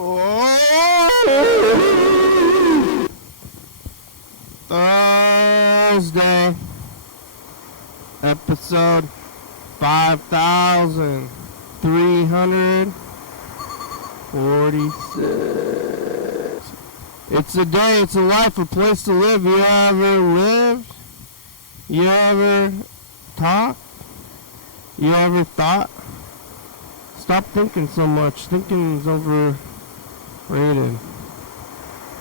Oh! Thursday, episode 5346. It's a day, it's a life, a place to live. You ever lived? You ever talked? You ever thought? Stop thinking so much. Thinking is overrated.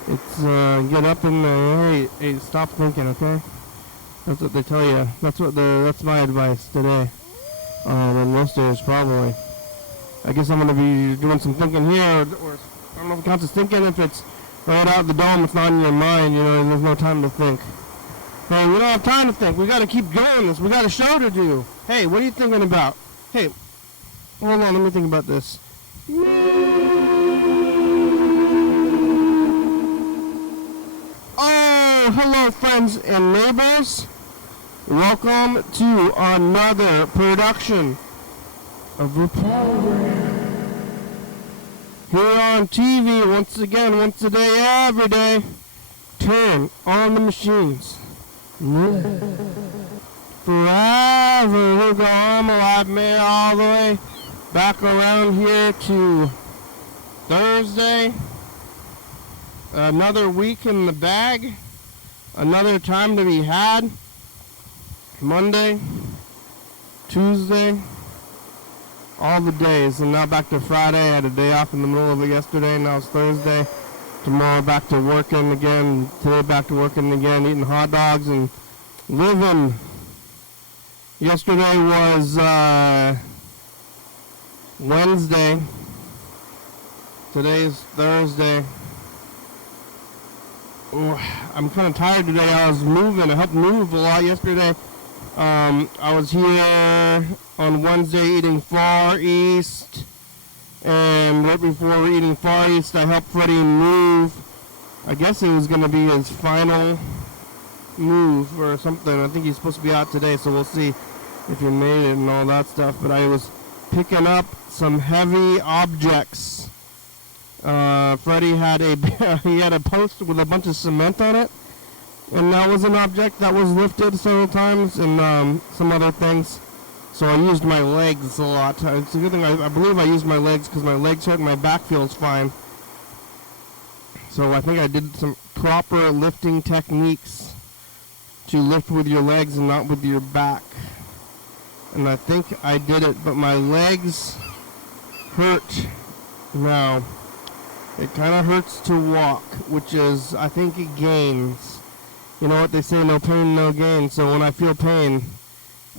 It's get up and hey, stop thinking, okay? That's what they tell you. That's my advice today. And most days probably. I guess I'm gonna be doing some thinking here, or I don't know if it counts as thinking. If it's right out the dome, it's not in your mind. You know, there's no time to think. Hey, we don't have time to think. We got to keep going. We got a show to do. Hey, what are you thinking about? Hey, hold on. Let me think about this. Oh, hello, friends and neighbors. Welcome to another production of the program. Here on TV, once again, once a day, every day. Turn on the machines. Forever we'll go on alive, man, all the way back around here to Thursday. Another week in the bag. Another time to be had. Monday, Tuesday, all the days. And now back to Friday. I had a day off in the middle of it yesterday. Now it's Thursday. Tomorrow back to working again. Today back to working again, eating hot dogs and living. Yesterday was Wednesday. Today's Thursday. Ooh, I'm kind of tired today. I was moving. I helped move a lot yesterday. I was here on Wednesday eating Far East. And right before eating Far East, I helped Freddie move. I guess it was going to be his final move or something. I think he's supposed to be out today, so we'll see if he made it and all that stuff. But I was picking up some heavy objects. Freddie had a post with a bunch of cement on it, and that was an object that was lifted several times, and some other things. So I used my legs a lot. It's a good thing I believe I used my legs because my legs hurt and my back feels fine. So I think I did some proper lifting techniques to lift with your legs and not with your back. And I think I did it, but my legs hurt now. It kind of hurts to walk, which is, I think it gains. You know what they say, no pain, no gain. So when I feel pain,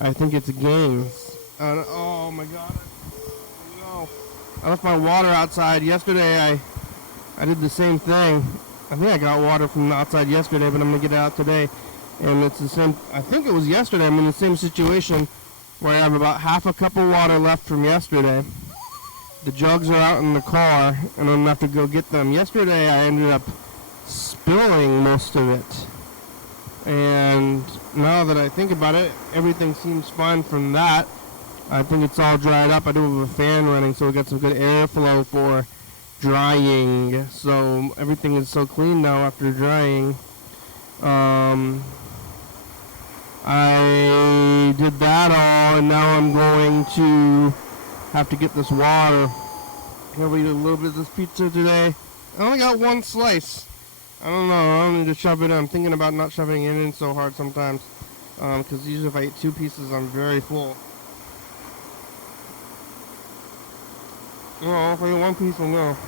I think it's gains. Oh my God! No, I left my water outside yesterday. I did the same thing. I think I got water from outside yesterday, but I'm gonna get it out today. And it's the same. I think it was yesterday. I'm in the same situation where I have about half a cup of water left from yesterday. The jugs are out in the car, and I'm gonna have to go get them. Yesterday, I ended up spilling most of it. And now that I think about it, everything seems fine from that. I think it's all dried up. I do have a fan running, so we got some good airflow for drying. So everything is so clean now after drying. I did that all, and now I'm going to have to get this water. I'm gonna eat a little bit of this pizza today. I only got one slice. I don't know. I don't need to shove it in. I'm thinking about not shoving it in so hard sometimes. Because usually if I eat two pieces, I'm very full. Well, if I eat one piece, I'm going to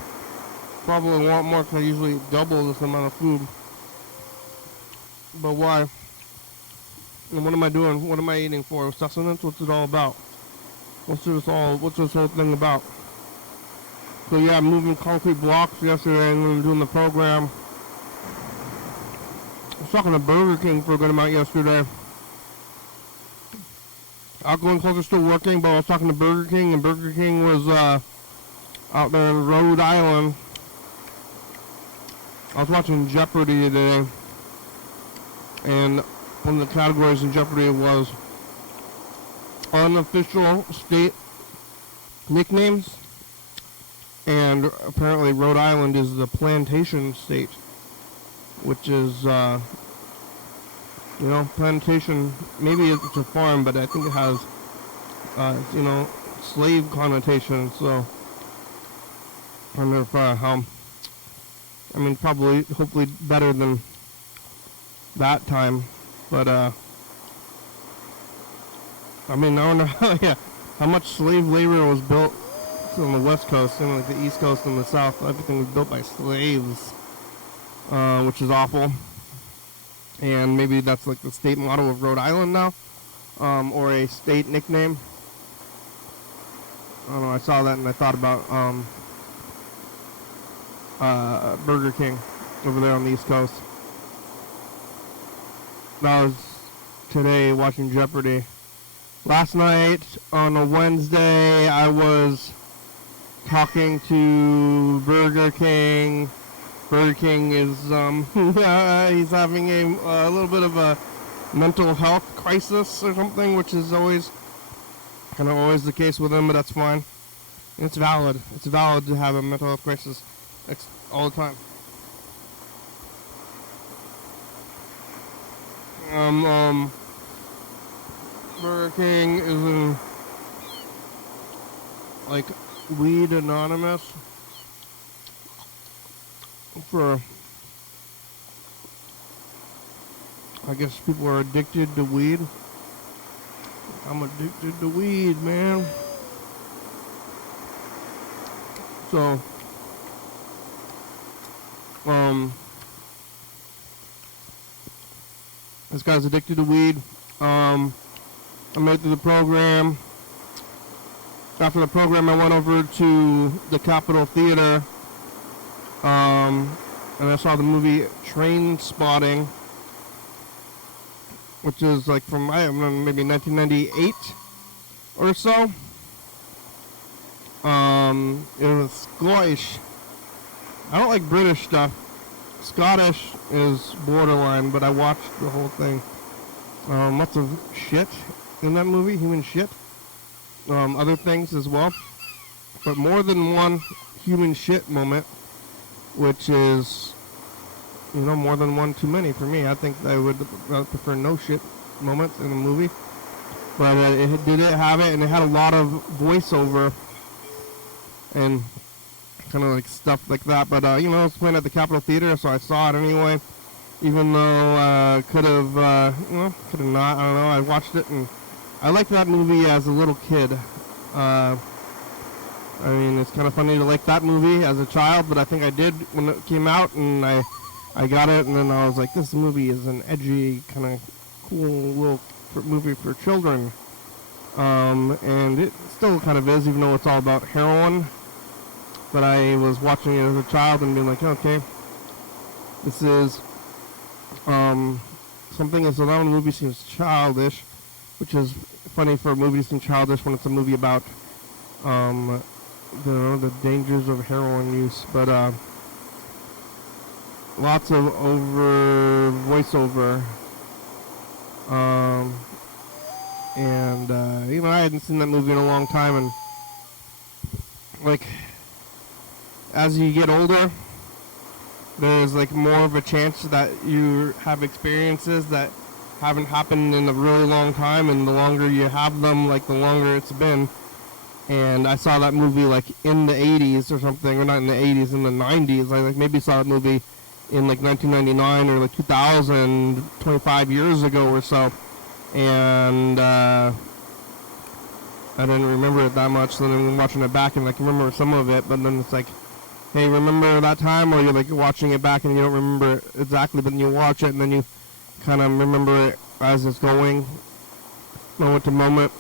probably want more because I usually eat double this amount of food. But why? And what am I doing? What am I eating for? Sustenance? What's it all about? What's this whole thing about? So yeah, I'm moving concrete blocks yesterday and I'm doing the program. I was talking to Burger King for a good amount yesterday. Outgoing calls are still working, but I was talking to Burger King, and Burger King was out there in Rhode Island. I was watching Jeopardy today, and one of the categories in Jeopardy was unofficial state nicknames. And apparently Rhode Island is the plantation state, which is, plantation, maybe it's a farm, but I think it has, slave connotation. So I wonder if, probably, hopefully better than that time. But, I don't know how much slave labor was built on the West Coast and like the East Coast and the South. Everything was built by slaves, which is awful. And maybe that's like the state motto of Rhode Island now, or a state nickname. I don't know, I saw that and I thought about Burger King over there on the East Coast. That was today watching Jeopardy. Last night on a Wednesday, I was talking to Burger King. Burger King is he's having a little bit of a mental health crisis or something, which is always the case with him, but that's fine. It's valid. It's valid to have a mental health crisis all the time. Burger King is in like Weed Anonymous for, I guess people are addicted to weed. I'm addicted to weed, man. So, this guy's addicted to weed. I made it through the program. After the program, I went over to the Capitol Theater, and I saw the movie Train Spotting, which is like from maybe 1998 or so. It was Scottish. I don't like British stuff. Scottish is borderline, but I watched the whole thing. Lots of shit in that movie, human shit. Other things as well, but more than one human shit moment, which is, more than one too many for me. I think I would prefer no shit moments in a movie, but it did have it, and it had a lot of voiceover and kind of like stuff like that. But I was playing at the Capitol Theater, so I saw it anyway, even though could have not. I don't know. I watched it and I liked that movie as a little kid. It's kind of funny to like that movie as a child, but I think I did when it came out, and I got it, and then I was like, this movie is an edgy, kind of cool little movie for children. And it still kind of is, even though it's all about heroin. But I was watching it as a child and being like, okay, this is something that's around the movie seems childish, which is funny for a movie to seem childish when it's a movie about the dangers of heroin use. But lots of voiceover, and I hadn't seen that movie in a long time, and like as you get older, there's like more of a chance that you have experiences that haven't happened in a really long time, and the longer you have them, like the longer it's been. And I saw that movie like in the 80s or something, or not in the 80s, in the 90s. I like maybe saw that movie in like 1999 or like 2000, 25 years ago or so. And I didn't remember it that much. So then I'm watching it back and I can remember some of it, but then it's like, hey, remember that time? Or you're like watching it back and you don't remember it exactly, but then you watch it and then you kind of remember it as it's going, moment to moment.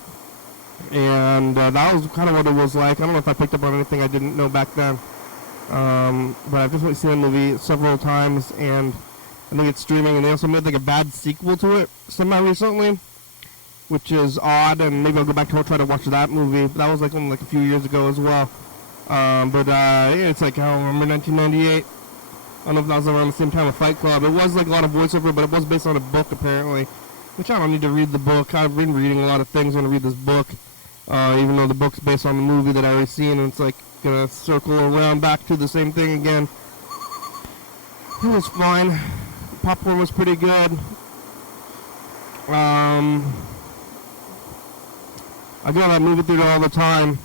And that was kind of what it was like. I don't know if I picked up on anything I didn't know back then. But I've definitely seen the movie several times, and I think it's streaming, and they also made like a bad sequel to it semi-recently, which is odd, and maybe I'll go back to try to watch that movie. But that was like only like a few years ago as well. It's like, I remember 1998. I don't know if that was around the same time of Fight Club. It was like a lot of voiceover, but it was based on a book apparently, which I don't need to read the book. I've been reading a lot of things. I'm going to read this book. even though the book's based on the movie that I already seen, and it's like gonna circle around back to the same thing again. It was fine. Popcorn was pretty good. I go to that movie theater all the time,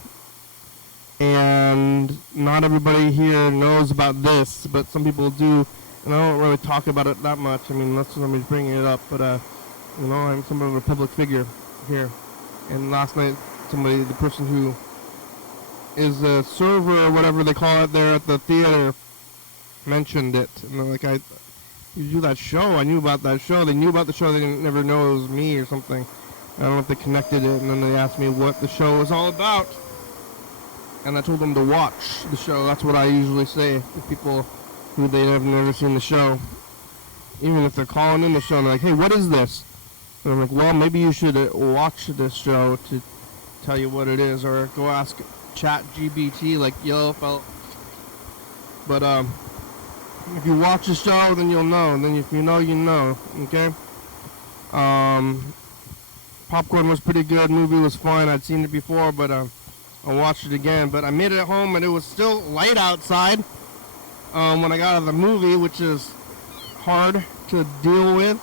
and not everybody here knows about this, but some people do, and I don't really talk about it that much. I mean, unless somebody's bringing it up, but you know, I'm somewhat of a public figure here. And last night, the person who is a server or whatever they call it there at the theater, mentioned it, and they're like, you do that show. I knew about that show. They knew about the show. They didn't never know it was me or something. I don't know if they connected it, and then they asked me what the show was all about. And I told them to watch the show. That's what I usually say to people who they have never seen the show. Even if they're calling in the show, and they're like, hey, what is this? And I'm like, well, maybe you should watch this show to tell you what it is, or go ask ChatGPT like Yellow felt. But if you watch the show, then you'll know. And then if you know, you know. Okay? Popcorn was pretty good. Movie was fine. I'd seen it before, but I watched it again. But I made it at home, and it was still light outside when I got out of the movie, which is hard to deal with.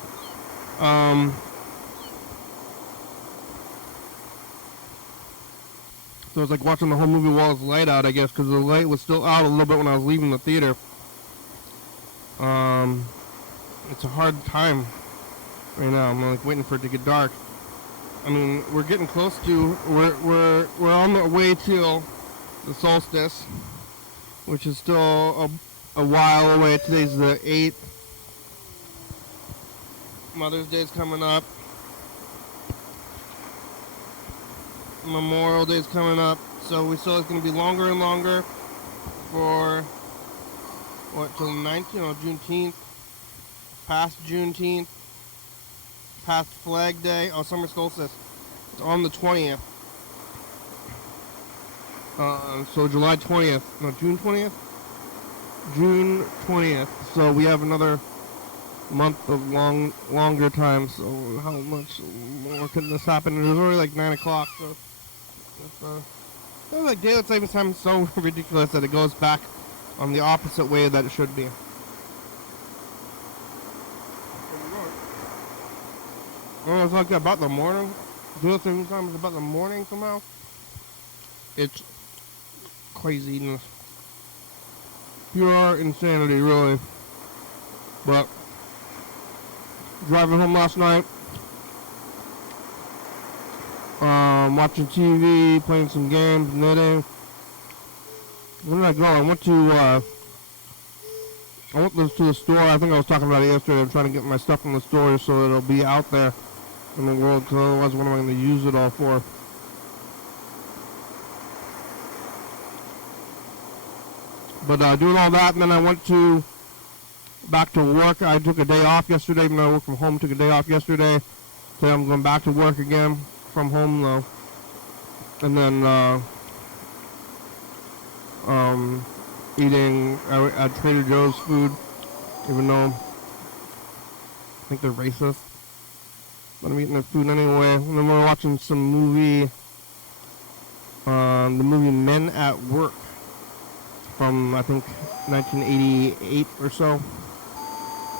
So it was like watching the whole movie while it was light out, I guess, because the light was still out a little bit when I was leaving the theater. It's a hard time right now. I'm like waiting for it to get dark. I mean, we're getting close to, we're on the way to the solstice, which is still a while away. Today's the 8th. Mother's Day's coming up. Memorial Day's coming up. So we saw it's going to be longer and longer for, what, till the 19th, or Juneteenth, past Juneteenth, past Flag Day, summer solstice. It's on the 20th. So July 20th, no, June 20th? June 20th. So we have another month of longer time. So how much more can this happen? It was already like 9 o'clock, so it's like daylight savings time is so ridiculous that it goes back on the opposite way that it should be. Oh, it's like about the morning. Daylight savings time is about the morning somehow. It's craziness. Pure insanity, really. But driving home last night, watching TV, playing some games, knitting. Where did I go? I went to the store. I think I was talking about it yesterday. I'm trying to get my stuff from the store so that it'll be out there in the world, because otherwise what am I going to use it all for? But doing all that, and then I went back to work. I took a day off yesterday. Even though I worked from home, took a day off yesterday. Today I'm going back to work again from home though. And then eating at Trader Joe's food, even though I think they're racist. But I'm eating their food anyway. And then we're watching some movie, the movie Men at Work, from I think 1988 or so,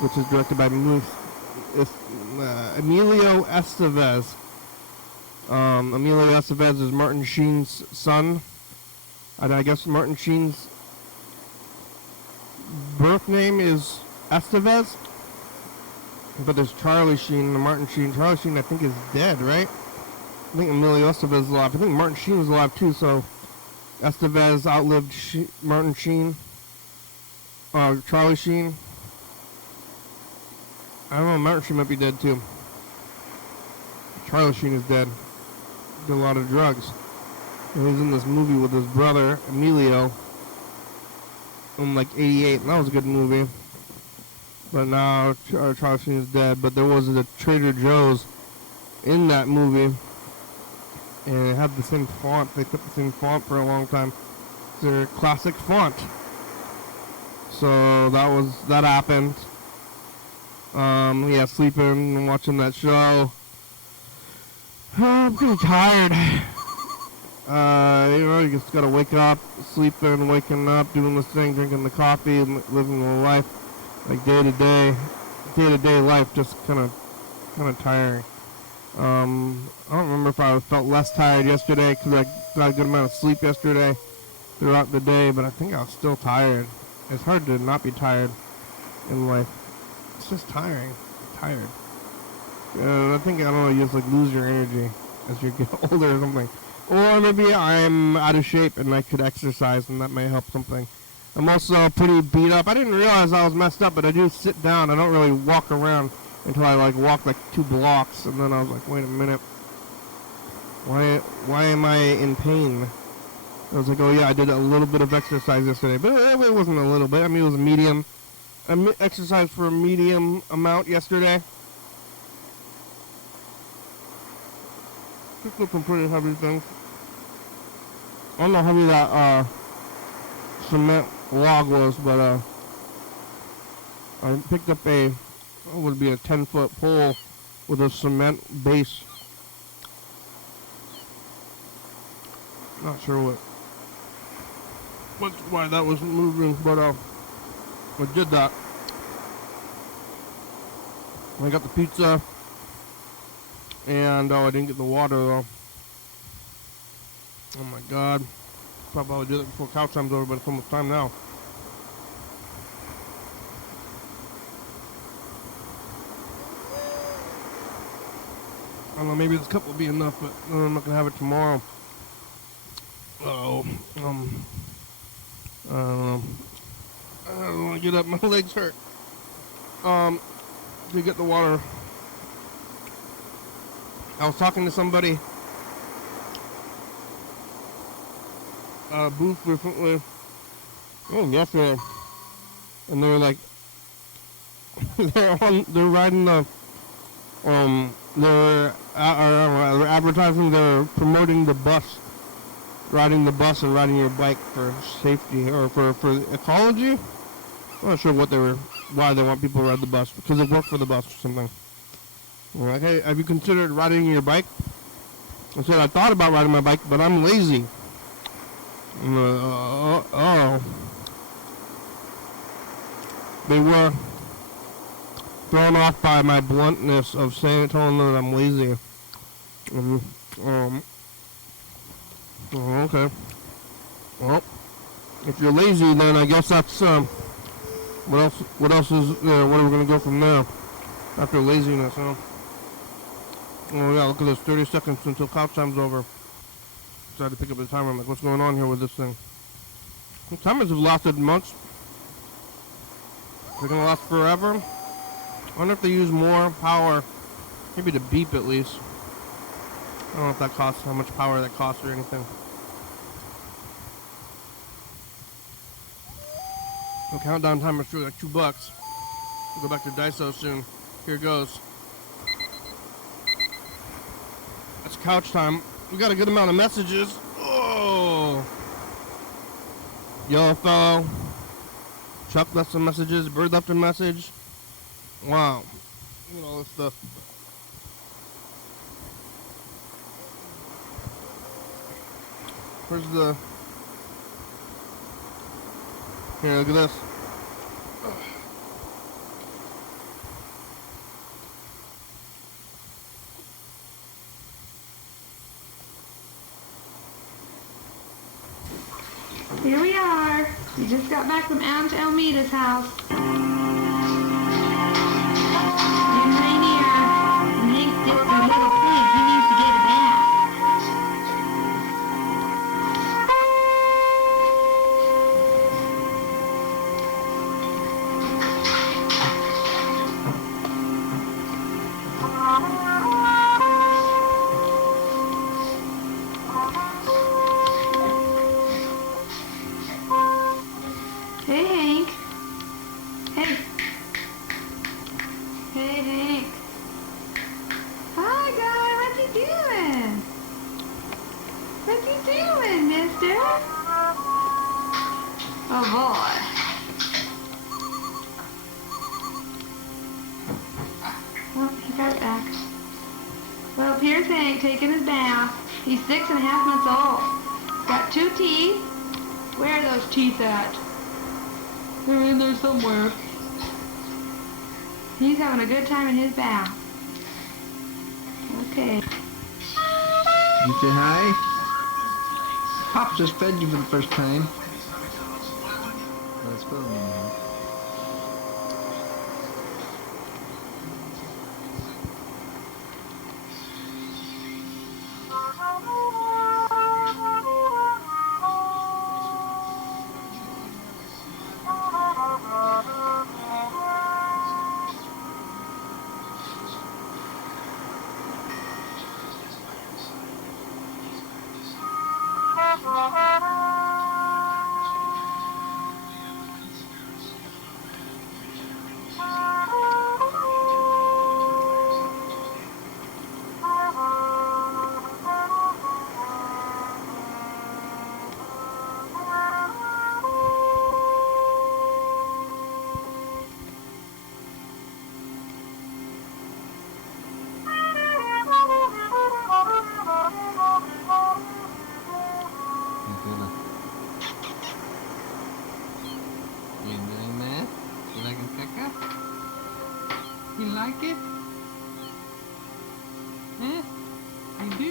which is directed by Emilio Estevez. Emilio Estevez is Martin Sheen's son, and I guess Martin Sheen's birth name is Estevez, but there's Charlie Sheen and Martin Sheen. Charlie Sheen, I think, is dead, right? I think Emilio Estevez is alive. I think Martin Sheen is alive too, so Estevez outlived Martin Sheen. Charlie Sheen. I don't know, Martin Sheen might be dead too. Charlie Sheen is dead. Did a lot of drugs. And he's in this movie with his brother, Emilio, in like 88, and that was a good movie. But now Charlie Sheen is dead. But there was a Trader Joe's in that movie, and it had the same font. They kept the same font for a long time. It's their classic font. So that happened. Yeah, sleeping and watching that show. I'm pretty tired. You just gotta wake up, sleeping, waking up, doing this thing, drinking the coffee, and living the life, like day to day life, just kind of tiring. I don't remember if I felt less tired yesterday because I got a good amount of sleep yesterday throughout the day, but I think I was still tired. It's hard to not be tired in life. It's just tiring. Tired. I think, I don't know, you just like lose your energy as you get older or something. Or maybe I'm out of shape and I could exercise and that may help something. I'm also pretty beat up. I didn't realize I was messed up, but I do sit down. I don't really walk around until I like walk like 2 blocks, and then I was like, wait a minute. Why am I in pain? I was like, oh yeah, I did a little bit of exercise yesterday, but it wasn't a little bit. I mean, it was a medium. I exercised for a medium amount yesterday. Picked up some pretty heavy things. I don't know how heavy that cement log was, but I picked up what would be a 10-foot pole with a cement base. Not sure why that was moving, but I did that. I got the pizza, and I didn't get the water though. Oh my god. Probably do that before couch time's over, but it's almost time now. I don't know, maybe this cup will be enough, but I'm not gonna have it tomorrow. I don't know. I don't want to get up, my legs hurt. To get the water. I was talking to somebody booth recently. Yesterday. And they were like, they're riding the, they're advertising, they're promoting the bus, riding the bus and riding your bike for safety or for ecology. I'm not sure why they want people to ride the bus, because they work for the bus or something. They're like, hey, have you considered riding your bike? I said, I thought about riding my bike, but I'm lazy. They were thrown off by my bluntness of telling them that I'm lazy. Okay. Well, if you're lazy, then I guess that's what else is there? What are we gonna go from there after laziness? Huh? Oh yeah, look at this. 30 seconds until couch time's over. Decided to pick up the timer. I'm like, what's going on here with this thing? The timers have lasted months. They're gonna last forever. I wonder if they use more power, maybe to beep at least. I don't know if that costs, how much power that costs or anything. The countdown timer's through like $2. We'll go back to Daiso soon. Here goes. That's couch time. We got a good amount of messages. Oh! Yellow fellow. Chuck left some messages. Bird left a message. Wow. Look at all this stuff. Where's the... Here, look at this. Here we are. We just got back from Aunt Elmida's house. And Rainier. And Hank's just a little pig. He needs to get a bath. Hey, Hank. Hey. Hey, Hank. Hi, guy. What you doing? What you doing, mister? Oh, boy. Oh, he got back. Well, here's Hank taking his bath. He's 6.5 months old. Got 2 teeth. Where are those teeth at? They're in there somewhere. He's having a good time in his bath. Okay. You say hi? Pop just fed you for the first time. Let's go, man. You enjoying that? You like a caca? You like it? Huh? You do?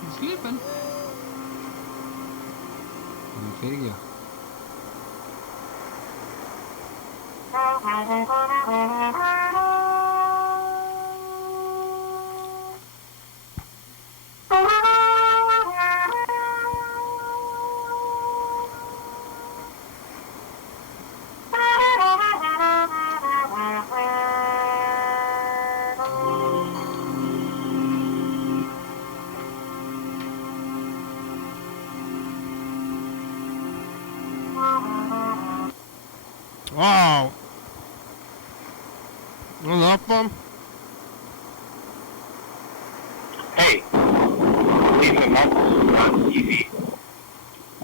You sleeping? Okay to go. Wow. Enough of them? Hey, leaving a message on TV.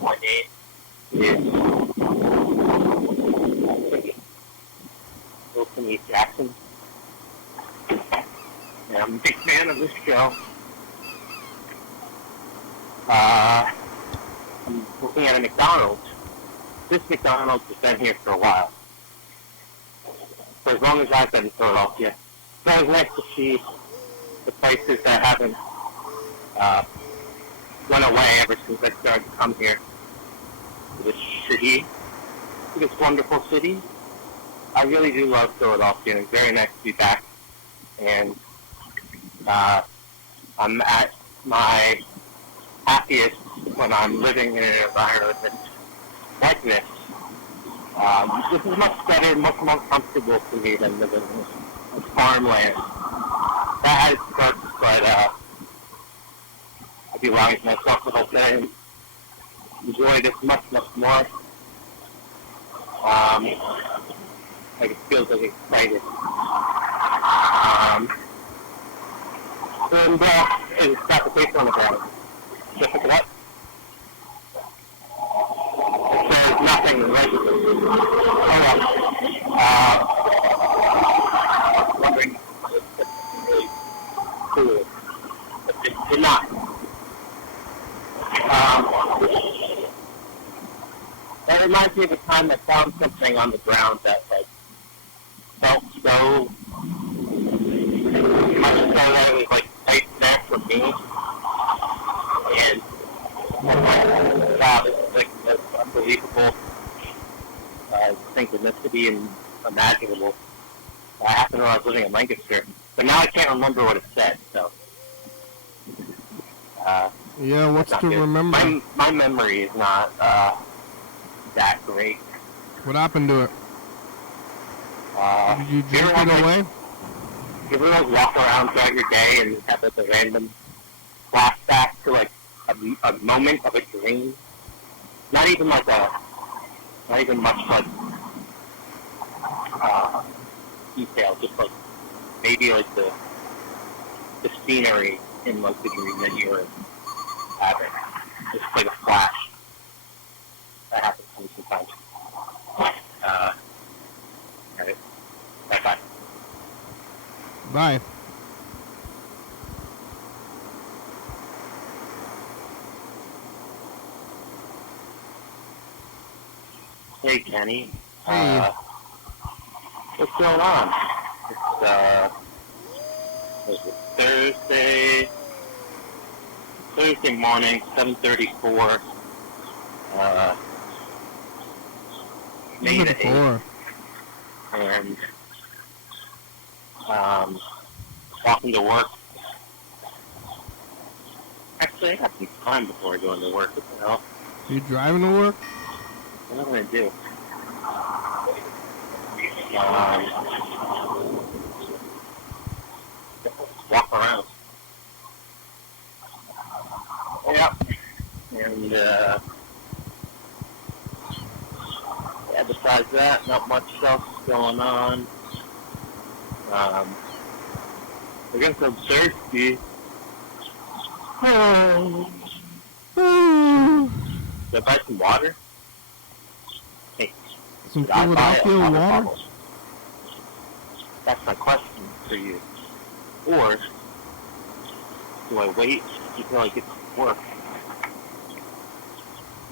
My name is Wilson E. Jackson. And I'm a big fan of this show. I'm looking at a McDonald's. This McDonald's has been here for a while. For as long as I've been in Philadelphia. It's always nice to see the places that haven't went away ever since I started to come here to this city, to this wonderful city. I really do love Philadelphia, and it's very nice to be back. And I'm at my happiest when I'm living in an environment like this. This is much better, much more comfortable for me than living in farmland. That has its perks, but I'd be lying to myself if I said I enjoy this much, much more. Like it feels like excited. And it's got the face on the ground. Just look it up. It says nothing regular. Wondering if it's really cool. But it's not. That reminds me of a time I found something on the ground that like felt so much so that it was like right there for me. And wow, this is like this unbelievable synchronicity and imaginable. That happened when I was living in Lancaster. But now I can't remember what it said, so Yeah, what's to good. remember? My memory is not that great. What happened to it? Did you drink ever it away? You ever like walk around throughout your day and have like a random flashback to like a moment of a dream? Not even much like detail, just like maybe like the scenery in like the dream that you were having. Just like a flash. That happens to me sometimes. Alright. Bye-bye. Bye. Hey, Kenny. Hey. What's going on? It's Thursday morning, 7:34. May the 8th. And walking to work. Actually, I got some time before I go into work. What the hell? You driving to work? What am I going to do? Walk around. Yep. And, yeah, besides that, not much else going on. I guess I'm thirsty. Should I buy some water? Hey, Some should I buy a Philadelphia water? bottle? That's my question for you. Or do I wait until I get to work?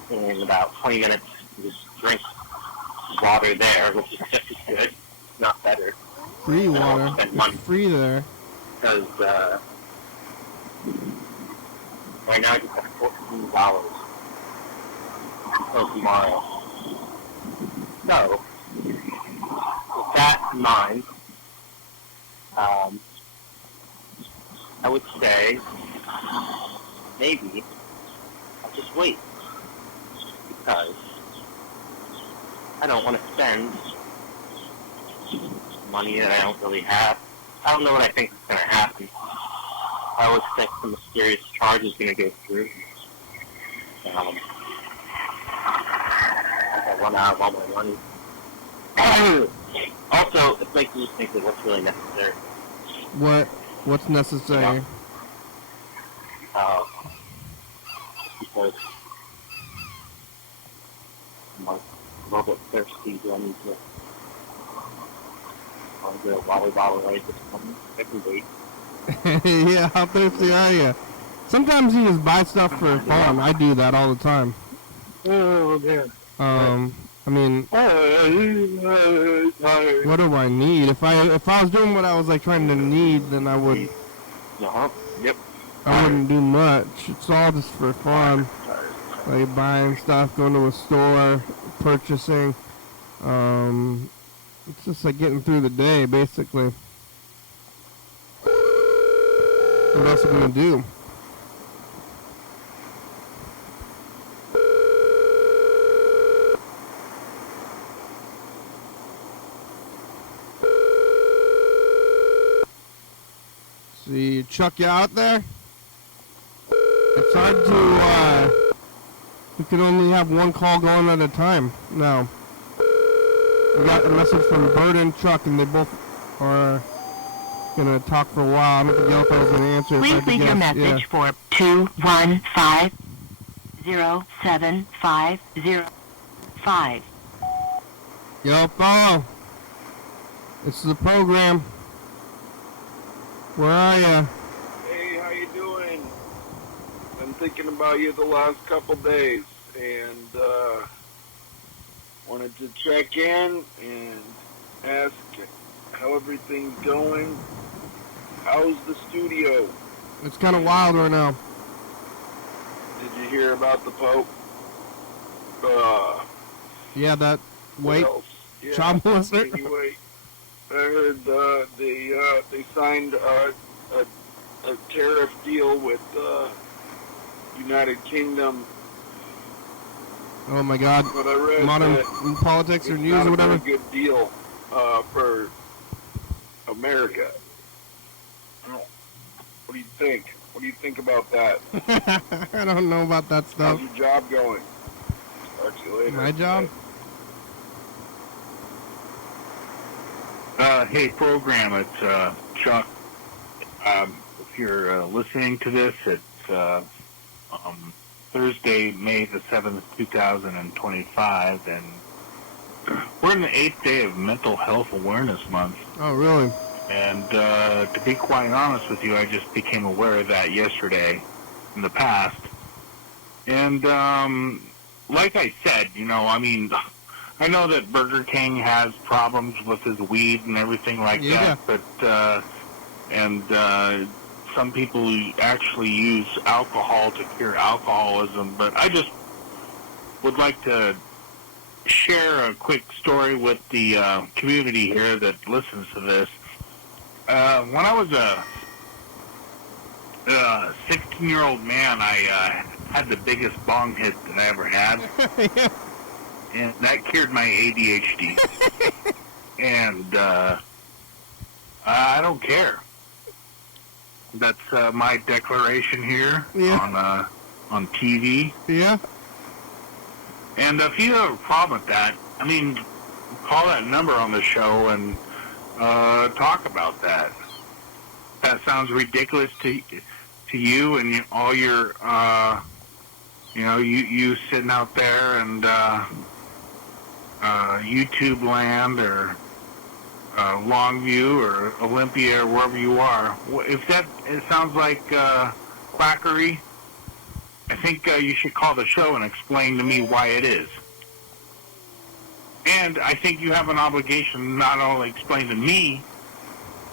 In about 20 minutes, just drink water there, which is just as good, not better. Free I don't water. spend money. It's free there. Because right now I just have $14 until tomorrow. So, with that in mind, I would say maybe I'll just wait, because I don't want to spend money that I don't really have. I don't know what I think is going to happen. I always think the mysterious charge is going to go through. I run out of all my money. Also, it makes me think that what's really necessary. What's necessary? Because I'm a little bit thirsty. Do I need to get a water bottle right this moment? I can wait. Yeah, how thirsty are you? Sometimes you just buy stuff for fun. I do that all the time. Oh, man. I mean, what do I need? If I was doing what I was like trying to need, then I would. Yep. I wouldn't do much. It's all just for fun. Like buying stuff, going to a store, purchasing. It's just like getting through the day, basically. What else are we gonna do? See, Chuck, you out there? It's hard to, we can only have one call going at a time now. We got a message from Bird and Chuck, and they both are gonna talk for a while. I don't think Yelp was gonna answer. Please leave your message for 215-07505. Yelp, this is the program. Where are ya? Hey, how you doing? Been thinking about you the last couple days, and wanted to check in and ask how everything's going. How's the studio? It's kind of wild right now. Did you hear about the Pope? Yeah, that What else? Yeah, child molester. anyway, I heard they signed a tariff deal with United Kingdom. Oh my God! But I read Modern that politics or it's news not or a whatever. very good deal for America. What do you think? What do you think about that? I don't know about that stuff. How's your job going? Talk to you later. My job? Hey, program, it's Chuck. If you're listening to this, it's Thursday, May the 7th, 2025, and we're in the 8th day of Mental Health Awareness Month. Oh, really? And to be quite honest with you, I just became aware of that yesterday in the past. And like I said, I mean, I know that Burger King has problems with his weed and everything like Yeah. that, but some people actually use alcohol to cure alcoholism. But I just would like to share a quick story with the community here that listens to this. When I was a 16-year-old man, I had the biggest bong hit that I ever had. Yeah. And that cured my ADHD. And I don't care. That's my declaration here on TV. Yeah. And if you have a problem with that, I mean, call that number on the show and talk about that. That sounds ridiculous to you and all your, you sitting out there and YouTube land or Longview or Olympia or wherever you are. If it sounds like quackery, I think you should call the show and explain to me why it is. And I think you have an obligation not only explain to me,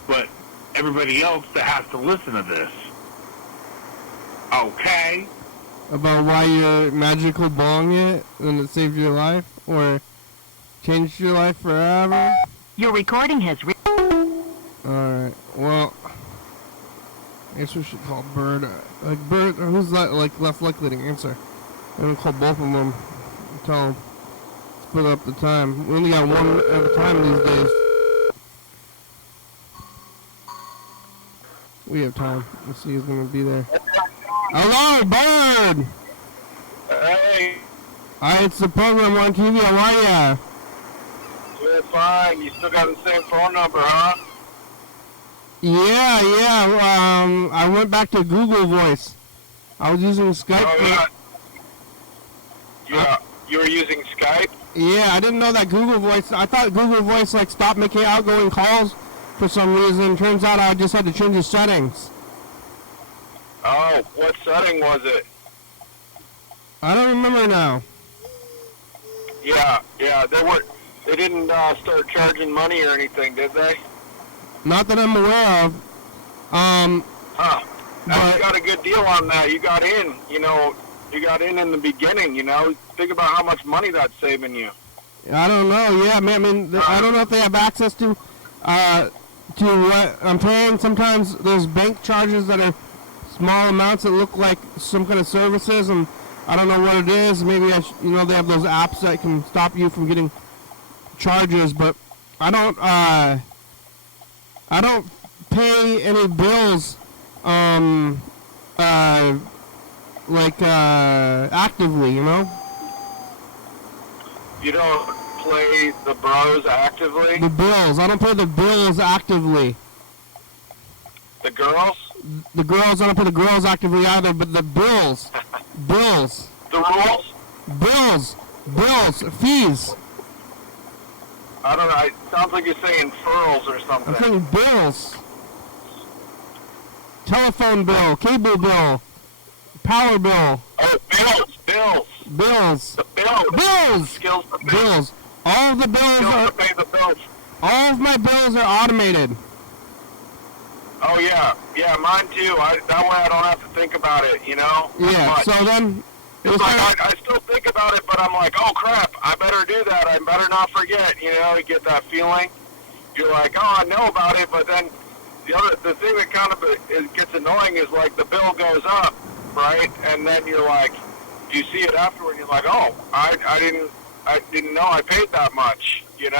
but everybody else that has to listen to this. Okay? About why your magical bong it and it saved your life or changed your life forever? Your recording has Alright, well, I guess we should call Bird. Bird, who's less likely to answer? I'm gonna call both of them. Tell them split up the time. We only got one at a time these days. We have time. Let's see who's gonna be there. Hello, Bird! Hey, Alright, it's the program on TV. How are ya? you're fine. You still got the same phone number, huh? Yeah. I went back to Google Voice. I was using Skype. Oh, yeah. You were using Skype? Yeah, I didn't know that Google Voice. I thought Google Voice stopped making outgoing calls for some reason. Turns out I just had to change the settings. Oh, what setting was it? I don't remember now. Yeah. They didn't start charging money or anything, did they? Not that I'm aware of. Huh. But You got a good deal on that. You got in. You got in the beginning. Think about how much money that's saving you. I don't know. Yeah, I mean, I don't know if they have access to what I'm paying. Sometimes there's bank charges that are small amounts that look like some kind of services, and I don't know what it is. Maybe they have those apps that can stop you from getting charges, but I don't pay any bills actively, You don't play the bros actively? The bills. I don't pay the bills actively. The girls? The girls, I don't pay the girls actively either, but the bills. Bills. The rules? Bills. Fees. I don't know. It sounds like you're saying furls or something. I'm saying bills. Telephone bill, cable bill, power bill. Oh, bills. Bills. The bills. Bills. Skills to pay. Bills. All of the bills Skills are. to pay the bills. All of my bills are automated. Oh, yeah. Yeah, mine too. That way I don't have to think about it, Yeah. much. So then. It's like I still think about it, but I'm like, oh crap, I better do that. I better not forget. You get that feeling. You're like, oh, I know about it, but then the thing that kind of gets annoying is like the bill goes up, right? And then you're like, you see it afterward, and you're like, oh, I didn't know I paid that much, and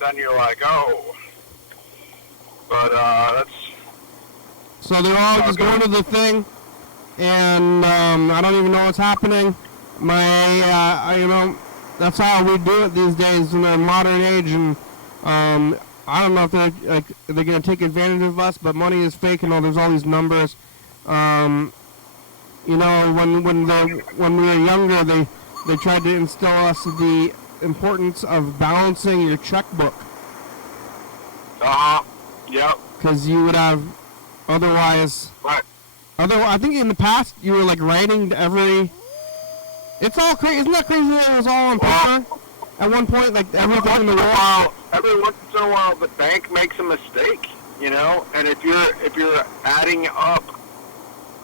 then you're like, oh. But that's. So they're all just going to the thing, and I don't even know what's happening. That's how we do it these days in the modern age, and I don't know if they're going to take advantage of us, but money is fake, and there's all these numbers. When we were younger, they tried to instill us the importance of balancing your checkbook. Yep. Because you would have, otherwise. Right. I think in the past you were writing every. It's all crazy. Isn't that crazy that it was all on paper? At one point, like everything in the world. Every once in a while, the bank makes a mistake, you know. And if you're adding up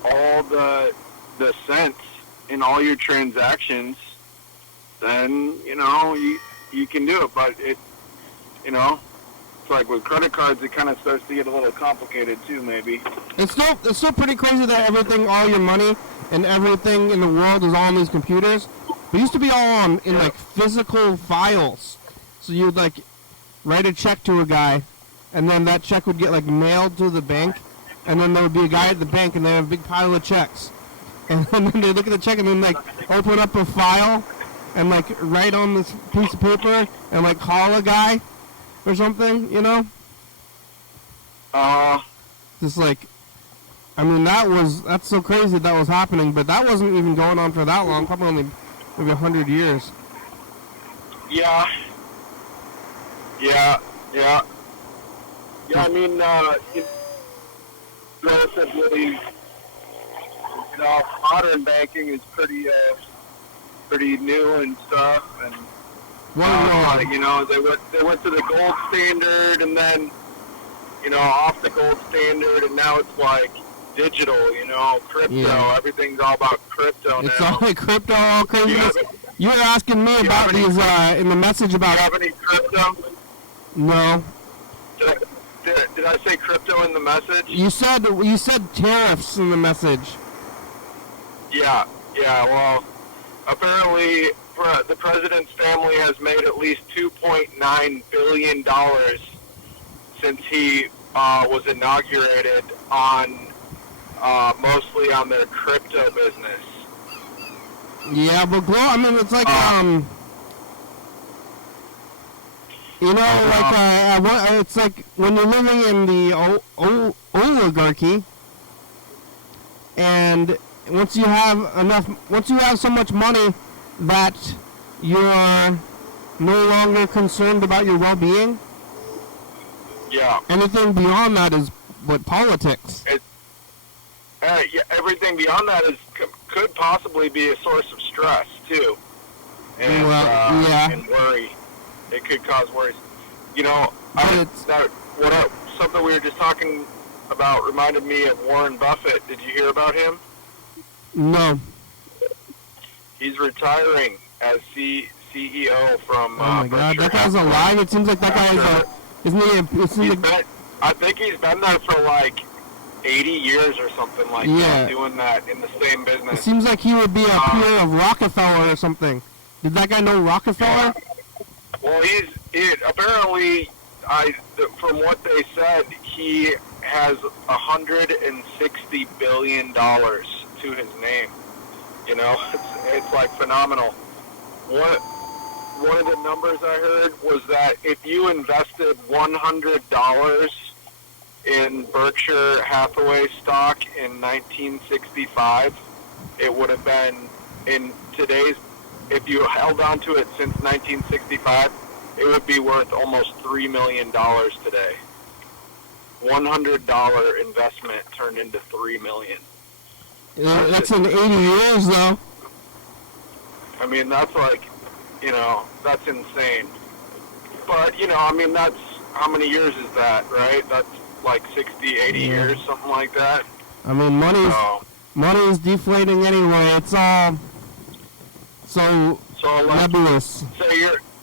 all the cents in all your transactions, then you know you can do it. But it, you know, it's like with credit cards, it kind of starts to get a little complicated too. Maybe It's still pretty crazy that everything, all your money and everything in the world is all on these computers. It used to be all in like physical files. So you'd like write a check to a guy, and then that check would get like mailed to the bank, and then there would be a guy at the bank, and they have a big pile of checks, and then they look at the check and then like open up a file, and like write on this piece of paper and like call a guy or something, you know? Just like, I mean, that's so crazy that was happening, but that wasn't even going on for that long, probably only maybe 100 years. Yeah. I mean, relatively, you know, modern banking is pretty new and stuff, and you know, they went to the gold standard, and then, you know, off the gold standard, and now it's like digital, you know, crypto. Yeah. Everything's all about crypto now. It's all like crypto, all craziness. You were asking me about these in the message about. Do you have any crypto? No. Did I say crypto in the message? You said tariffs in the message. Yeah. Well, apparently the president's family has made at least $2.9 billion since he was inaugurated on mostly on their crypto business. Yeah, but I mean, it's like you know, like it's like when you're living in the oligarchy, and once you have so much money that you're no longer concerned about your well-being. Yeah. Anything beyond that is politics. Yeah, everything beyond that could possibly be a source of stress too, and and worry. It could cause worries. You know, something we were just talking about reminded me of Warren Buffett. Did you hear about him? No. He's retiring as CEO from. Oh my God, that guy's alive. It seems like that guy is I think he's been there for like 80 years or something like that, doing that in the same business. It seems like he would be a peer of Rockefeller or something. Did that guy know Rockefeller? Well, apparently, from what they said, he has $160 billion to his name. You know, it's like phenomenal. One of the numbers I heard was that if you invested $100 in Berkshire Hathaway stock in 1965, it would have been in today's. If you held on to it since 1965, it would be worth almost $3 million today. $100 investment turned into $3 million. That's in 80 years, though. I mean, that's like, you know, that's insane. But, you know, I mean, that's, how many years is that, right? That's like 60, 80 years, something like that. I mean, money is deflating anyway. It's all so nebulous. So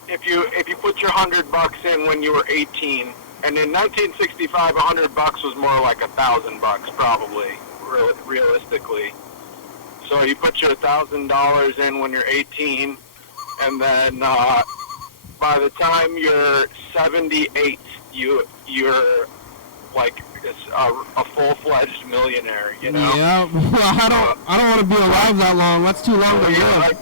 if you put your $100 in when you were 18, and in 1965, $100 was more like $1,000 probably, realistically. So you put your $1,000 in when you're 18, and then by the time you're 78, you're like a full-fledged millionaire, you know? Yeah, well, I don't want to be alive that long. That's too long to live.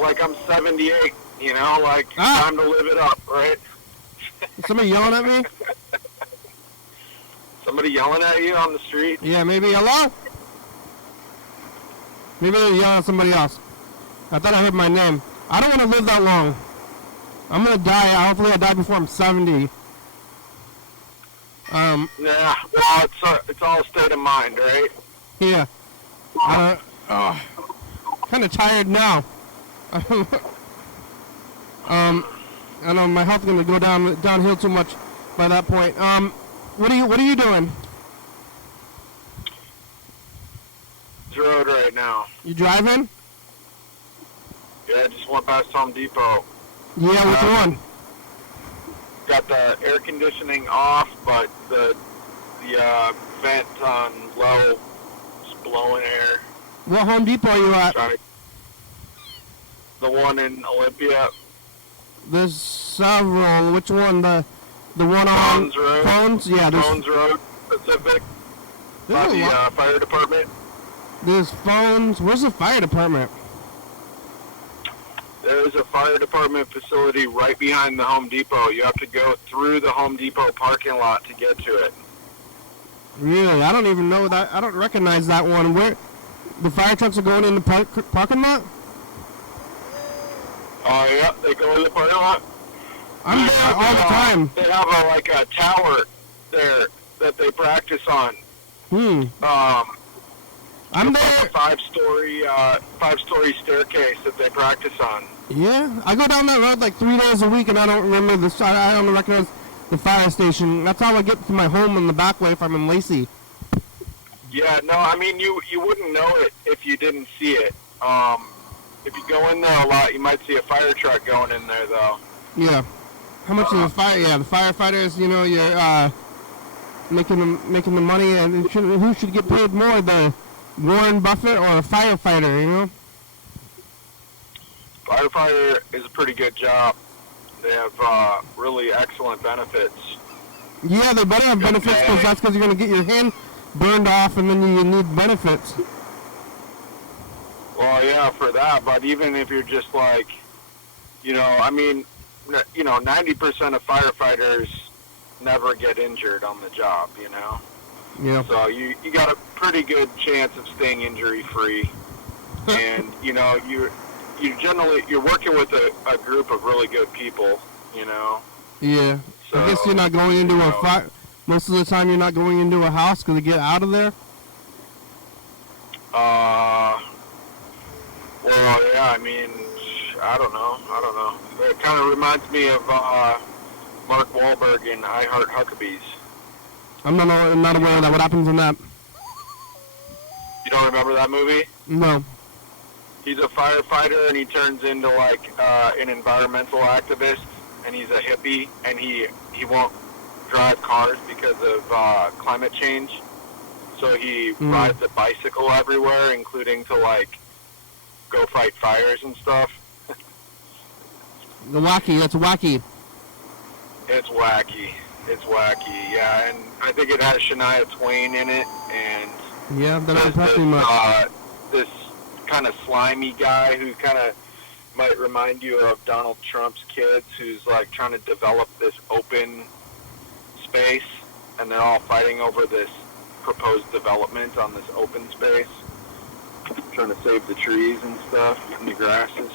Like I'm 78, you know, like time to live it up, right? Somebody yelling at me? Somebody yelling at you on the street? Yeah, maybe. Hello? Maybe they're yelling at somebody else. I thought I heard my name. I don't want to live that long. I'm going to die. Hopefully I die before I'm 70. Yeah, well, it's all a state of mind, right? Yeah. Kind of tired now. I know my health's gonna go downhill too much by that point. What are you doing? It's road right now. You driving? Yeah, just went past Home Depot. Yeah, which one? Got the air conditioning off, but the vent on low, just blowing air. What Home Depot are you at? The one in Olympia. There's several. Which one? The one on Phones Road. Phones? Yeah, there's Phones Road, Pacific. By there's a lot. the fire department. There's Phones. Where's the fire department? There's a fire department facility right behind the Home Depot. You have to go through the Home Depot parking lot to get to it. Really? I don't even know that. I don't recognize that one. Where the fire trucks are going in the parking lot? Oh, yeah, they go in the parking lot. I'm there all the time. They have like a tower there that they practice on. I'm It's there. like a five-story staircase that they practice on. Yeah, I go down that road like 3 days a week, and I don't remember the. I don't recognize the fire station. That's how I get to my home in the back way if I'm in Lacey. Yeah, no, I mean you wouldn't know it if you didn't see it. If you go in there a lot, you might see a fire truck going in there though. Yeah. How much is the fire? Yeah, the firefighters. You know, you're making the money, and who should get paid more, the Warren Buffett or a firefighter? You know. Firefighter is a pretty good job. They have really excellent benefits. Yeah, they better have benefits because that's because you're going to get your hand burned off and then you need benefits. Well, yeah, for that, but even if you're just like, I mean, 90% of firefighters never get injured on the job, Yeah. So you got a pretty good chance of staying injury-free. And, you're working with a group of really good people, Yeah. So, I guess you're not going into a fire. Most of the time you're not going into a house because to get out of there. Well, yeah, I mean, I don't know. It kind of reminds me of Mark Wahlberg in I Heart Huckabees. I'm not aware of that. What happens in that? You don't remember that movie? No. He's a firefighter, and he turns into, like, an environmental activist, and he's a hippie, and he won't drive cars because of climate change. So he rides a bicycle everywhere, including to, like, go fight fires and stuff. That's wacky. It's wacky, yeah, and I think it has Shania Twain in it, and Yeah, that doesn't impress me much. this kind of slimy guy who kind of might remind you of Donald Trump's kids, who's like trying to develop this open space, and they're all fighting over this proposed development on this open space, trying to save the trees and stuff and the grasses.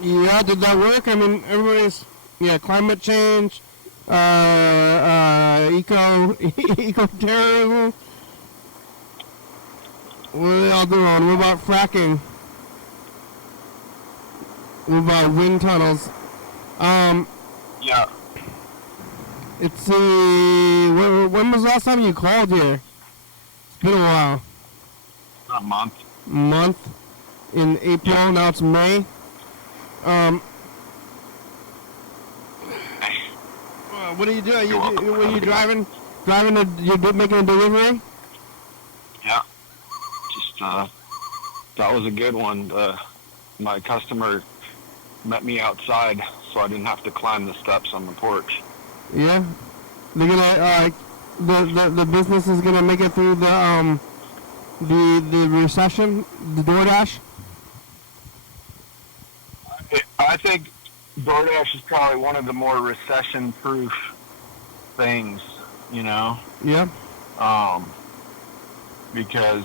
Yeah, did that work? I mean, everybody's climate change, eco-terrorism. What are they all doing? What about fracking? What about wind tunnels? Yeah. It's when was the last time you called here? It's been a while. A month. Month in April. Now it's May. What are you doing? When you driving? You're making a delivery? Yeah. Just that was a good one. My customer met me outside, so I didn't have to climb the steps on the porch. Yeah. They're gonna the business is gonna make it through the recession, the DoorDash. I think DoorDash is probably one of the more recession-proof things, Yeah. because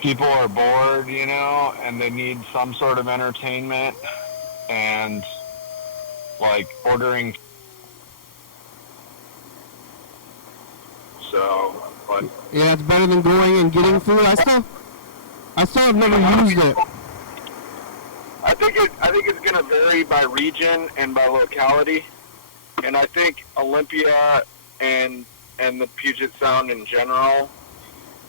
people are bored, and they need some sort of entertainment, and like ordering. So, but Yeah, it's better than going and getting food. I still have never used it. I I think it's going to vary by region and by locality, and I think Olympia and the Puget Sound in general,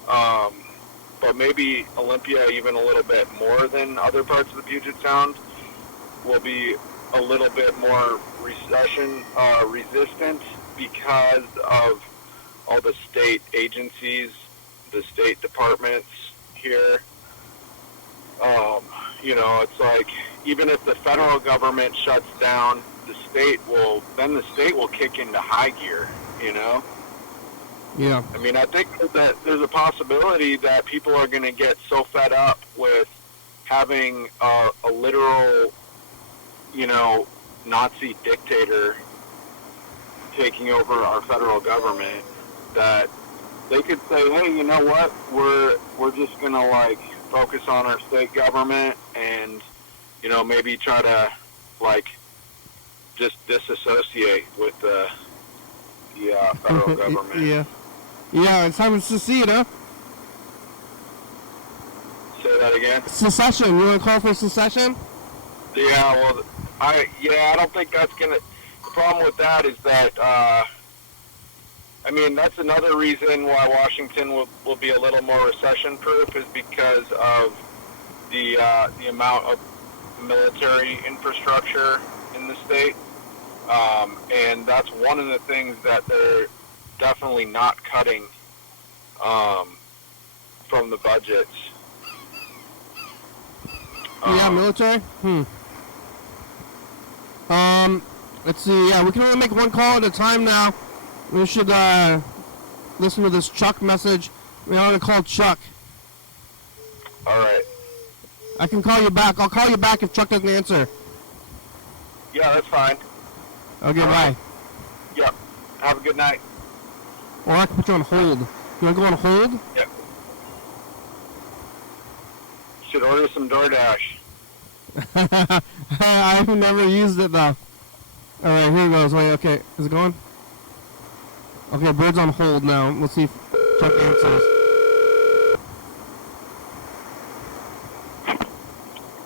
but maybe Olympia even a little bit more than other parts of the Puget Sound, will be a little bit more recession resistant because of all the state agencies, the state departments here. It's like even if the federal government shuts down, the state will kick into high gear. Yeah. I mean, I think that there's a possibility that people are going to get so fed up with having a literal, Nazi dictator taking over our federal government that they could say, hey, you know what? We're just going to focus on our state government and, maybe try to just disassociate with the federal government. Yeah. Yeah, it's time to secede, huh? Say that again? Secession. You want to call for secession? Yeah, well, I don't think that's going to... The problem with that is that, that's another reason why Washington will be a little more recession-proof is because of the amount of military infrastructure in the state. And that's one of the things that they're definitely not cutting from the budgets. Yeah, military? Let's see. Yeah, we can only make one call at a time now. We should listen to this Chuck message. We ought to call Chuck. All right. I can call you back. I'll call you back if Chuck doesn't answer. Yeah, that's fine. Okay, bye. Yep. Have a good night. Or I can put you on hold. You want to go on hold? Yep. Should order some DoorDash. I've never used it, though. All right, here it goes. Wait, okay. Is it going? Okay, Bird's on hold now. Let's see if Chuck answers.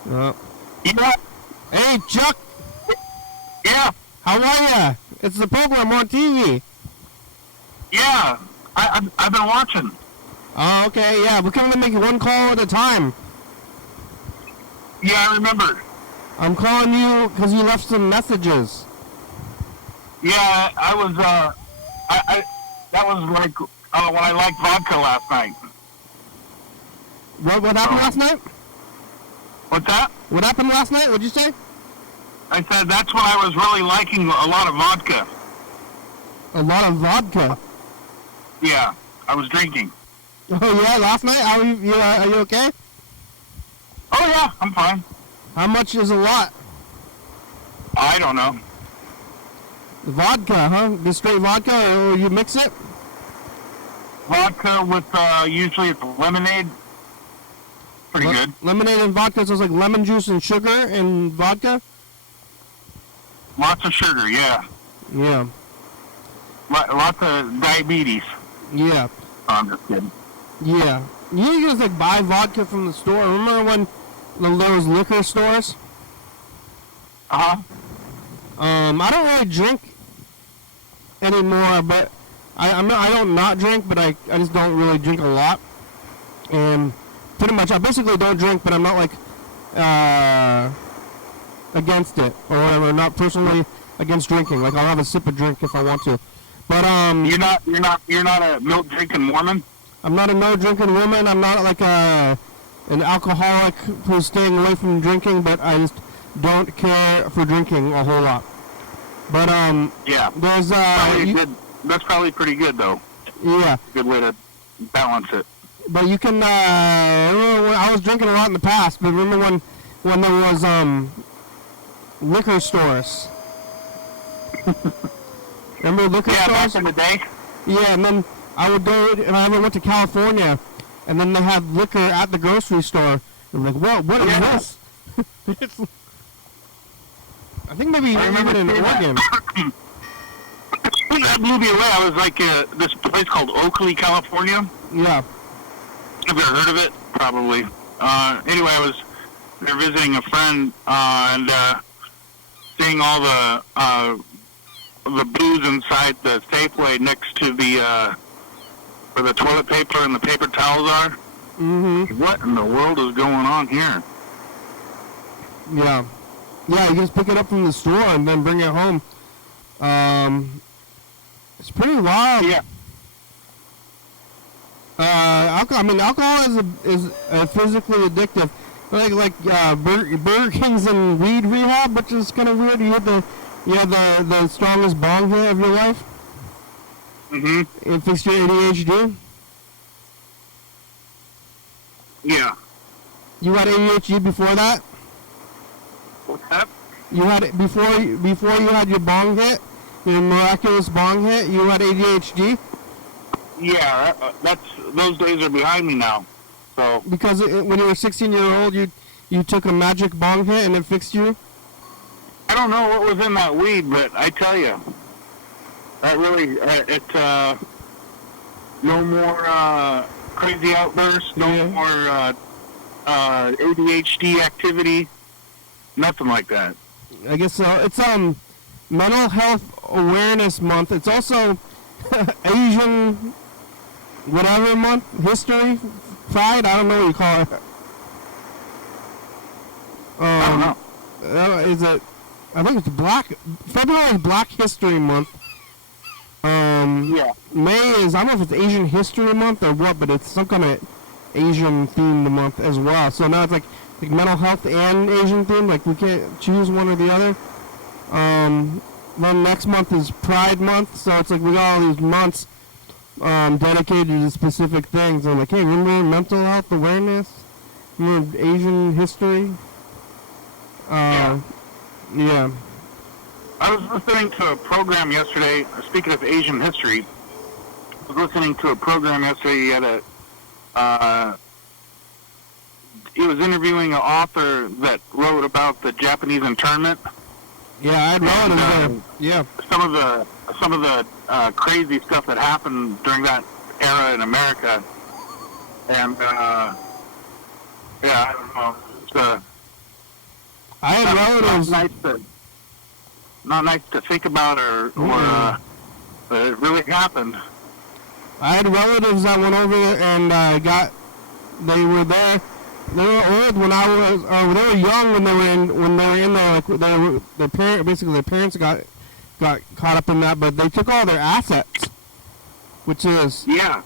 Yeah. Hey, Chuck! Yeah. How are ya? It's the program on TV. Yeah. I've been watching. Oh, okay, yeah. We're going to make one call at a time. Yeah, I remember. I'm calling you because you left some messages. Yeah, I was, that was like when I liked vodka last night. What happened last night? What's that? What happened last night? What'd you say? I said that's when I was really liking a lot of vodka. A lot of vodka? Yeah, I was drinking. Oh, yeah, last night? Are you okay? Oh, yeah, I'm fine. How much is a lot? I don't know. Vodka, huh? Just straight vodka, or you mix it? Vodka with, usually it's lemonade. Pretty good. Lemonade and vodka, so it's like lemon juice and sugar and vodka? Lots of sugar, yeah. Yeah. Lots of diabetes. Yeah. Oh, I'm just kidding. Yeah. You just buy vodka from the store. Remember when there was liquor stores? Uh-huh. I don't really drink anymore, but I don't not drink, but I just don't really drink a lot. And pretty much, I basically don't drink, but I'm not against it or whatever. Not personally against drinking. I'll have a sip of drink if I want to. But you're not a milk drinking Mormon? I'm not a no drinking woman. I'm not an alcoholic who's staying away from drinking, but I just don't care for drinking a whole lot. But yeah, there's that's probably pretty good though. Yeah, good way to balance it. But you can. I was drinking a lot in the past, but remember when there was liquor stores. Remember liquor stores? Yeah, back in the day. Yeah, and then I would go, and I went to California, and then they had liquor at the grocery store. I'm like, what is this? It's, I think maybe even in Oregon. That blew me away. I was this place called Oakley, California. Yeah. Have you ever heard of it? Probably. Anyway, I was they're visiting a friend, and seeing all the booze inside the Safeway next to the where the toilet paper and the paper towels are. Mm-hmm. What in the world is going on here? Yeah. Yeah, you just pick it up from the store and then bring it home. It's pretty wild. Yeah. Alcohol is physically addictive. Like Burger King's and weed rehab, which is kind of weird. You have the strongest bong hit of your life. Mm-hmm. It fixed your ADHD. Yeah. You had ADHD before that? What's that? You had it before you had your bong hit, your miraculous bong hit. You had ADHD. Yeah, those days are behind me now. So Because when you were 16-year-old, you took a magic bong hit and it fixed you. I don't know what was in that weed, but I tell you, that really no more crazy outbursts, no more ADHD activity, nothing like that. I guess so. It's Mental Health Awareness Month. It's also Asian whatever month, History, Pride. I don't know what you call it. I don't know. Is it? I think it's February is Black History Month. Yeah. May is, I don't know if it's Asian History Month or what, but it's some kind of Asian themed month as well. So now it's like mental health and Asian themed. Like we can't choose one or the other. Then next month is Pride Month, so it's like we got all these months dedicated to specific things. I'm like, hey, remember mental health awareness? Remember Asian history? Yeah. I was listening to a program yesterday, speaking of Asian history, I was listening to a program yesterday. He had he was interviewing an author that wrote about the Japanese internment. Yeah, I'd rather. Yeah. Some of the crazy stuff that happened during that era in America, and yeah, I don't know. It's, I had relatives. Not nice to think about, but it really happened. I had relatives that went over there and they were there. They were old when I was, they were young when they were in there. Like their parents got caught up in that, but they took all their assets, which is, yeah.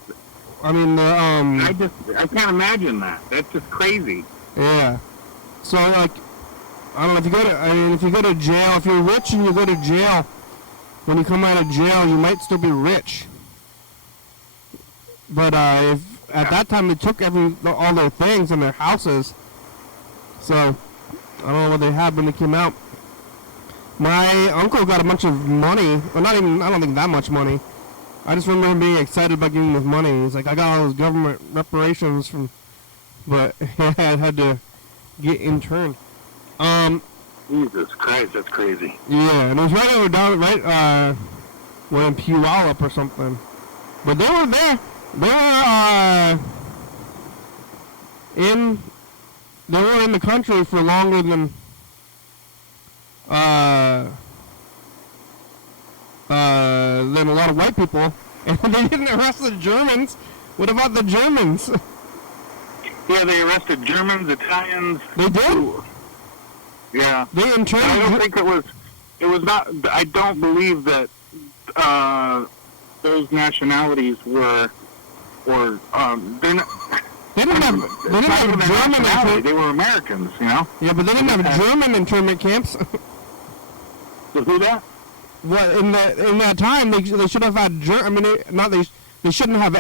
I mean, I can't imagine that. That's just crazy. Yeah. So like, I don't know if you go to jail, if you're rich and you go to jail, when you come out of jail, you might still be rich. But if at that time they took all their things and their houses, so I don't know what they had when they came out. My uncle got a bunch of money, well, I don't think that much money. I just remember him being excited about giving him money. He's like, I got all those government reparations but I had to get interned. Jesus Christ, that's crazy. Yeah, and it was right over down, we're in Puyallup or something. But they were there. They were in the country for longer than a lot of white people. And they didn't arrest the Germans. What about the Germans? Yeah, they arrested Germans, Italians. They did? Yeah. They interned. I don't think it was not, I don't believe that those nationalities were they're not, They didn't have German internment. They were Americans, you know? Yeah, but they didn't have German internment camps. Who that? Well, in that time, they should have had they shouldn't have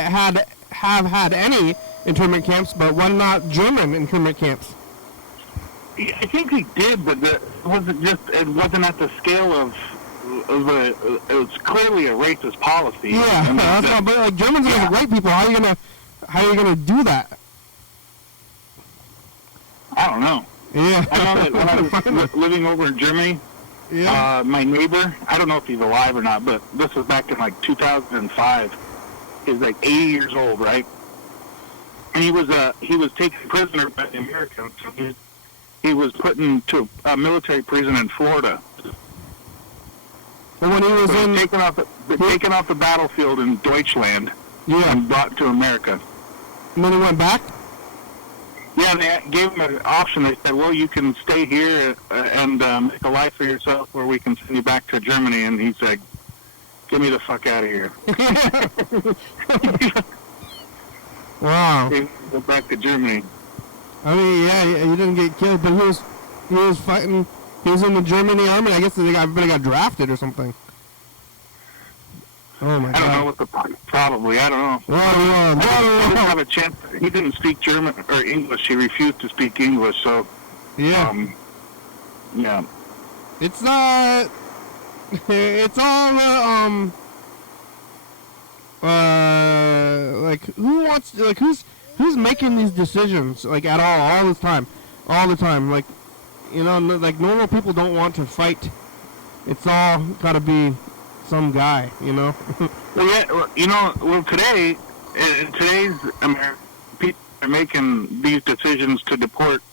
had any internment camps, but why not German internment camps? I think they did, but it wasn't at the scale of it was clearly a racist policy. Yeah, but like Germans are white people. How are you gonna do that? I don't know. Yeah. I know that when I was living over in Germany, my neighbor, I don't know if he's alive or not, but this was back in like 2005. He was like 80 years old, right? And he was taken prisoner by the Americans. So he was put into a military prison in Florida. And when he was So in... taken off the battlefield in Deutschland Yeah. and brought to America. And then he went back? Yeah, they gave him an option. They said, well, you can stay here and make a life for yourself, or we can send you back to Germany. And he said, get me the fuck out of here. Wow. He went back to Germany. I mean, yeah, he didn't get killed, but he was fighting. He was in the Germany army. I guess everybody got drafted or something. Oh my God! I don't know what the probably. I don't know. Whoa. He didn't have a chance. He didn't speak German or English. He refused to speak English. So Yeah. Yeah. It's not. It's all like who wants like who's making these decisions like at all the time like like normal people don't want to fight. It's all got to be some guy, Well, yeah. Well, today in today's America, people are making these decisions to deport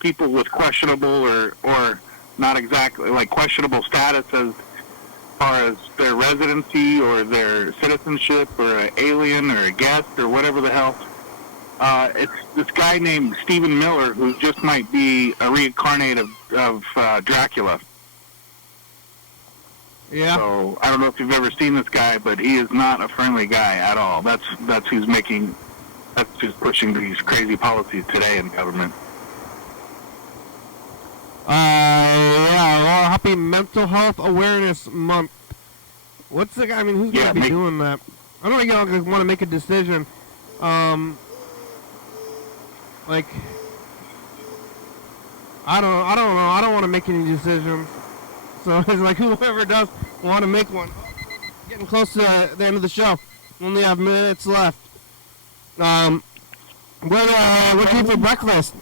people with questionable or not exactly like questionable status as far as their residency or their citizenship or an alien or a guest or whatever the hell. It's this guy named Stephen Miller who just might be a reincarnate of Dracula. Yeah. So I don't know if you've ever seen this guy, but he is not a friendly guy at all. That's who's pushing these crazy policies today in government. Yeah, well, happy Mental Health Awareness Month. What's the guy? I mean, who's gonna be doing that? I don't think want to make a decision. Like, I don't know. I don't want to make any decisions. So it's like whoever does want to make one. Getting close to the end of the show. Only have minutes left. What do you eat for breakfast?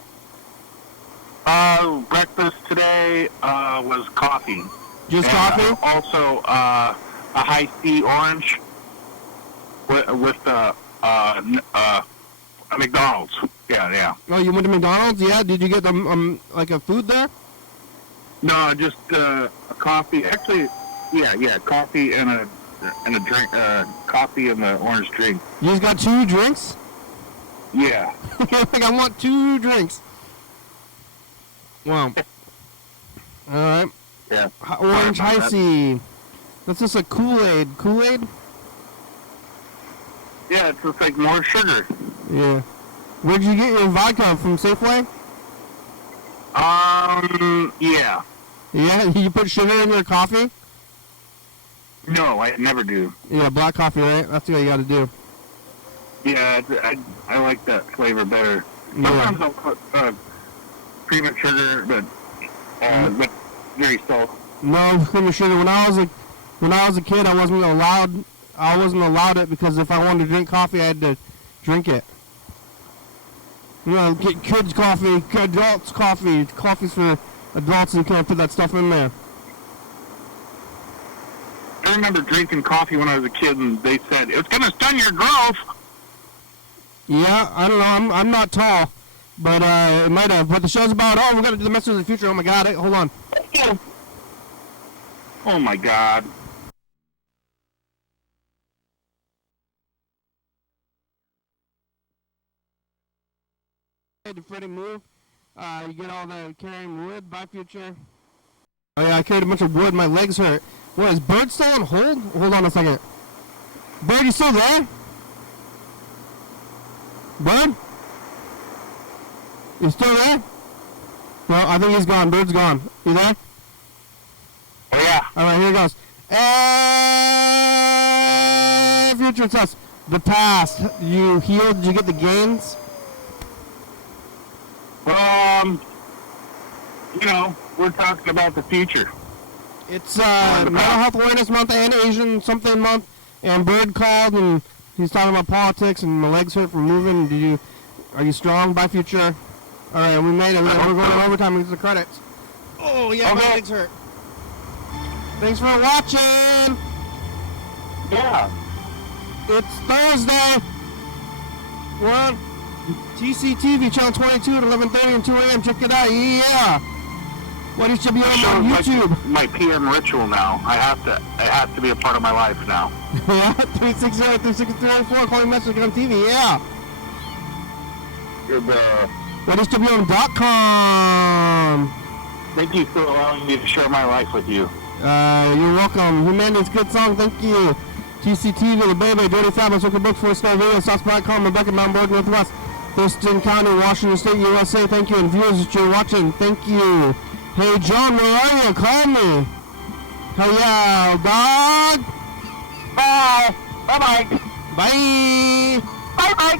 Breakfast today was coffee. Just coffee? Also, a high C orange with a McDonald's. Yeah. Oh, you went to McDonald's? Yeah. Did you get them like a food there? No, just a coffee. Actually, yeah, coffee and a drink. Coffee and the orange drink. You just got 2 drinks? Yeah. Like I want 2 drinks. Wow. All right. Yeah. Orange high C. That's just a Kool-Aid. Kool-Aid? Yeah, it's just like more sugar. Yeah. Where'd you get your vodka from? Safeway? Yeah. Yeah. You put sugar in your coffee? No, I never do. Yeah, black coffee, right? That's what you got to do. Yeah, I like that flavor better. Yeah. Sometimes I'll put cream and sugar, but very salt. No cream and sugar. When I was a kid, I wasn't allowed it because if I wanted to drink coffee, I had to drink it. Get kids coffee, adults coffee. Coffee's for adults, and you can't put that stuff in there. I remember drinking coffee when I was a kid, and they said it's going to stun your growth. Yeah, I don't know. I'm not tall, but it might have. But the show's about, we're going to do the Message of the Future. Oh, my God. Hold on. Oh, my God. To Freddie move. You get all the carrying wood. Bye, Future. Oh, yeah, I carried a bunch of wood. My legs hurt. What, is Bird still on hold? Hold on a second. Bird, you still there? Bird? You still there? No, I think he's gone. Bird's gone. You there? Oh, yeah. All right, here it goes. Future, it's us. The past. You healed. Did you get the gains? We're talking about the future. It's Mental Health Awareness Month and Asian something month, and Bird called and he's talking about politics and my legs hurt from moving. Are you strong? Bye, Future. All right, we made it. We're going to overtime. We get the credits. Oh yeah, my legs hurt. Thanks for watching. Yeah. It's Thursday. 1, TCTV, channel 22 at 11:30 and 2 a.m. Check it out. Yeah. YDHWM on YouTube. My PM ritual now. I have to be a part of my life now. Yeah, 360-363-4, calling message on TV, yeah. YDHWM.com. Thank you for allowing me to share my life with you. You're welcome. Humanity's good song, thank you. TCTV, The Baby, Dirty Fabulous, Wicked Book for Snow Video, South.com, Rebecca Mountain Board, Northwest, Thurston County, Washington State, USA, thank you. And viewers that you're watching, thank you. Hey, John, where are you? Call me. Hell yeah, dog. Bye. Bye-bye. Bye. Bye-bye.